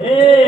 Hey!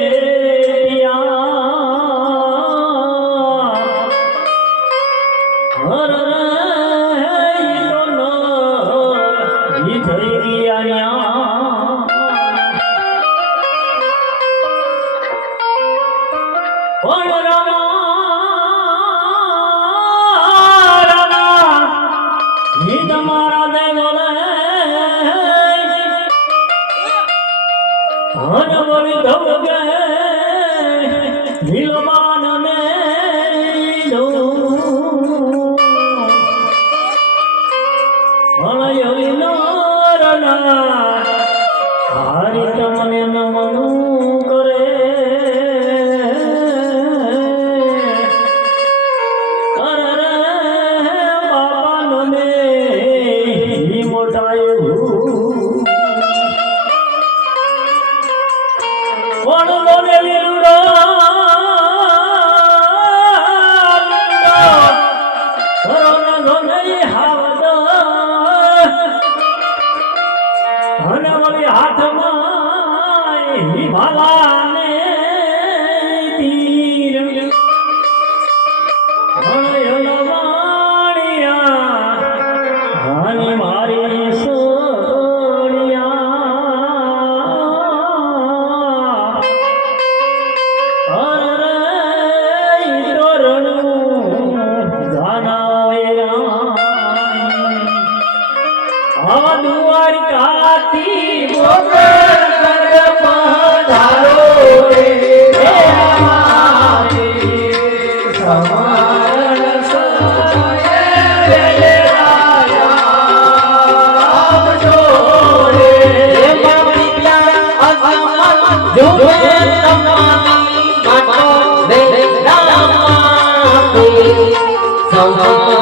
Allah